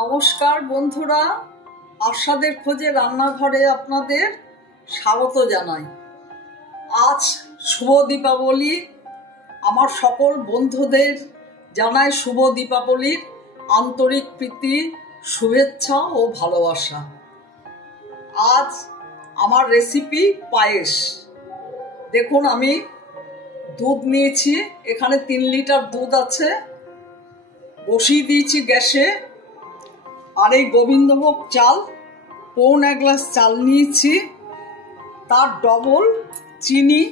নমস্কার বন্ধুরা, আশাদের খোঁজে রান্নাঘরে আপনাদের স্বাগত জানাই। আজ শুভ দীপাবলি। আমার সকল বন্ধুদের জানাই শুভ দীপাবলির আন্তরিক প্রীতি, শুভেচ্ছা ও ভালোবাসা। আজ আমার রেসিপি পায়েস। দেখুন, আমি দুধ নিয়েছি, এখানে 3 লিটার দুধ আছে, বসিয়ে দিয়েছি গ্যাসে। আর এই গোবিন্দভোগ চাল, 1.25 গ্লাস চাল নিয়েছি, তার ডবল চিনি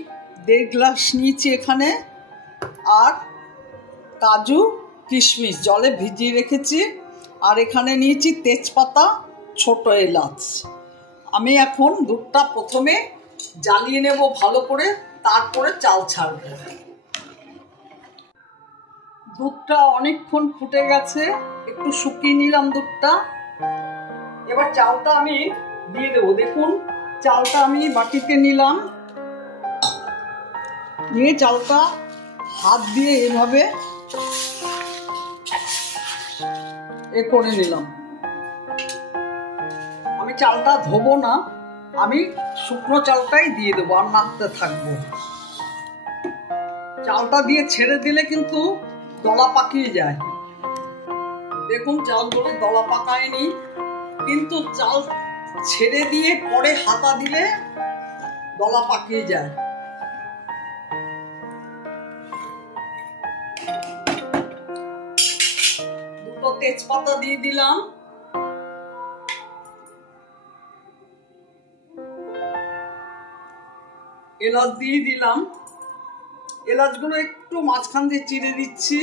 1.5 গ্লাস নিয়েছি এখানে। আর কাজু কিশমিশ জলে ভিজিয়ে রেখেছি। আর এখানে নিয়েছি তেজপাতা, ছোট এলাচ। আমি এখন দুধটা প্রথমে জ্বালিয়ে নেব ভালো করে, তারপরে চাল ছাড়ব। দুধটা অনেকক্ষণ ফুটে গেছে, একটু শুকিয়ে নিলাম দুধটা। এবার চালটা আমি দিয়ে দেবো। দেখুন, চালটা আমি বাটিতে নিলাম, নিয়ে চালটা হাত দিয়ে এভাবে করে নিলাম। আমি চালটা ধোবো না, আমি শুকনো চালটাই দিয়ে দেবো, আর নাড়তে থাকবো। চালটা দিয়ে ছেড়ে দিলে কিন্তু দলা পাকিয়ে যায়। দেখুন, চালগুলো দলা পাকায়নি, কিন্তু চাল ছেড়ে দিয়ে পরে হাতা দিলে দলা পাকিয়ে যায়। দুটো তেজপাতা দিয়ে দিলাম, এলাচ দিয়ে দিলাম। এলাচগুলো একটু মাঝখান দিয়ে চিড়ে দিচ্ছি।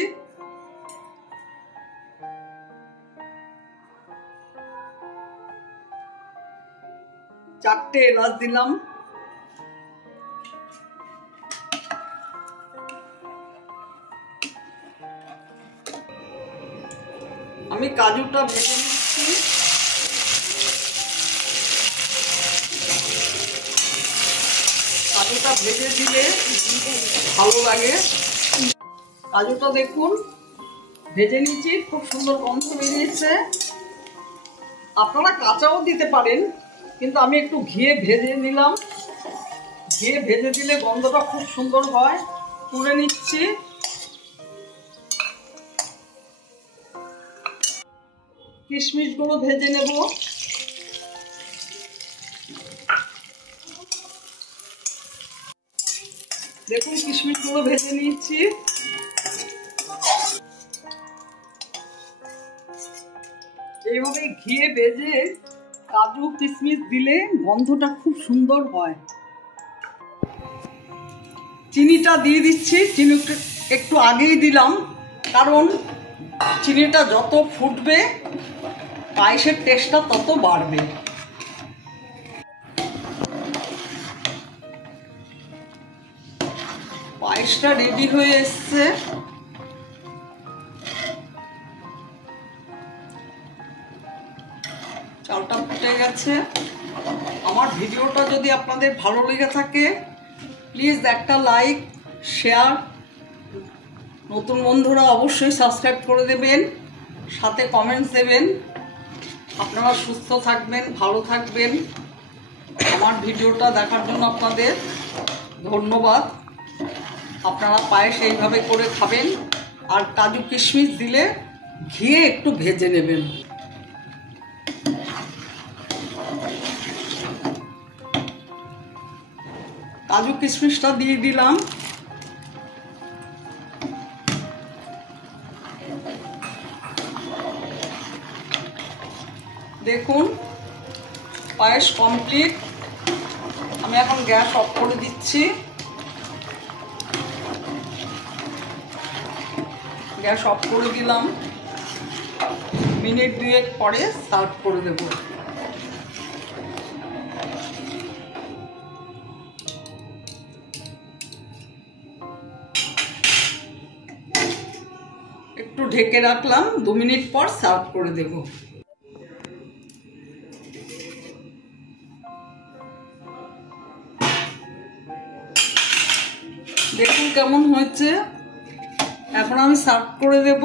চারটে এলাচ দিলাম। আমি কাজুটা ভেজে নিচ্ছি। কাজুটা ভেজে দিলে ভালো লাগে। কাজুটা দেখুন ভেজে নিচ্ছি, খুব সুন্দর গন্ধ বেরিয়েছে। আপনারা কাঁচাও দিতে পারেন, কিন্তু আমি একটু ঘিয়ে ভেজে নিলাম। ঘিয়ে ভেজে দিলে গন্ধটা খুব সুন্দর হয়। তুলে নিচ্ছি। কিশমিশগুলো ভেজে নেব। দেখুন, কিশমিশগুলো ভেজে নিচ্ছি। এইভাবে ঘিয়ে ভেজে কাজু কিশমিশ দিলে গন্ধটা খুব সুন্দর হয়। চিনিটা দিয়ে দিচ্ছি। চিনিটা একটু আগেই দিলাম, কারণ চিনিটা যত ফুটবে পায়েসের টেস্টটা তত বাড়বে। পায়েসটা রেডি হয়ে এসছে। চালটা ফুটে গেছে। আমার ভিডিওটা যদি আপনাদের ভালো লেগে থাকে, প্লিজ একটা লাইক, শেয়ার, নতুন বন্ধুরা অবশ্যই সাবস্ক্রাইব করে দেবেন, সাথে কমেন্টস দেবেন। আপনারা সুস্থ থাকবেন, ভালো থাকবেন। আমার ভিডিওটা দেখার জন্য আপনাদের ধন্যবাদ। আপনারা পায়েস এইভাবে করে খাবেন। আর কাজু কিশমিশ দিলে ঘিয়ে একটু ভেজে নেবেন। কাজু কিশমিশটা দিয়ে দিলাম। দেখুন, পায়েস কমপ্লিট। আমি এখন গ্যাস অফ করে দিচ্ছি। গ্যাস অফ করে দিলাম। মিনিট 2 পরে সার্ভ করে দেব। একটু ঢেকে রাখলাম, 2 মিনিট পর সার্ভ করে দেব। দেখুন কেমন হয়েছে। এখন আমি সার্ভ করে দেব।